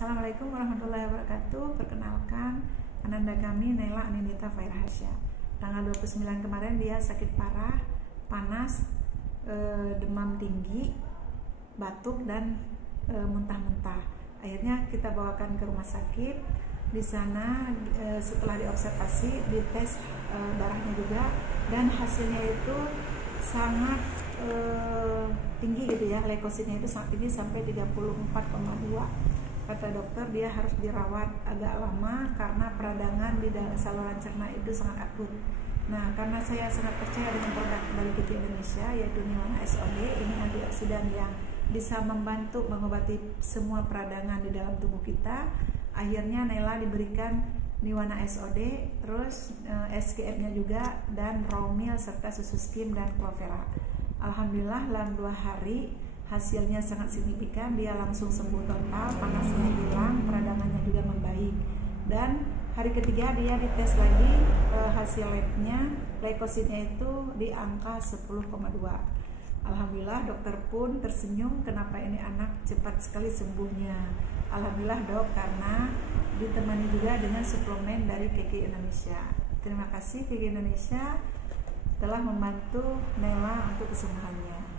Assalamualaikum warahmatullahi wabarakatuh. Perkenalkan, ananda kami Naila Aninita Fairahasya. Tanggal 29 kemarin dia sakit parah, panas, demam tinggi, batuk dan muntah-muntah. Akhirnya kita bawakan ke rumah sakit. Di sana setelah diobservasi, dites darahnya juga, dan hasilnya itu sangat tinggi gitu ya, leukositnya itu sangat tinggi sampai 34,2. Kata dokter dia harus dirawat agak lama karena peradangan di dalam saluran cerna itu sangat akut. Nah, karena saya sangat percaya dengan produk dari KIKI Indonesia yaitu Niwana SOD, ini antioksidan yang bisa membantu mengobati semua peradangan di dalam tubuh kita. Akhirnya Naila diberikan Niwana SOD, terus SGF-nya juga, dan Romil serta susu skim dan Clovera. Alhamdulillah dalam 2 hari hasilnya sangat signifikan, dia langsung sembuh total, panasnya hilang, peradangannya juga membaik. Dan hari ketiga dia dites lagi, hasil labnya leukositnya itu di angka 10,2. Alhamdulillah dokter pun tersenyum, kenapa ini anak cepat sekali sembuhnya. Alhamdulillah dok, karena ditemani juga dengan suplemen dari KIKI Indonesia. Terima kasih KIKI Indonesia telah membantu Naila untuk kesembuhannya.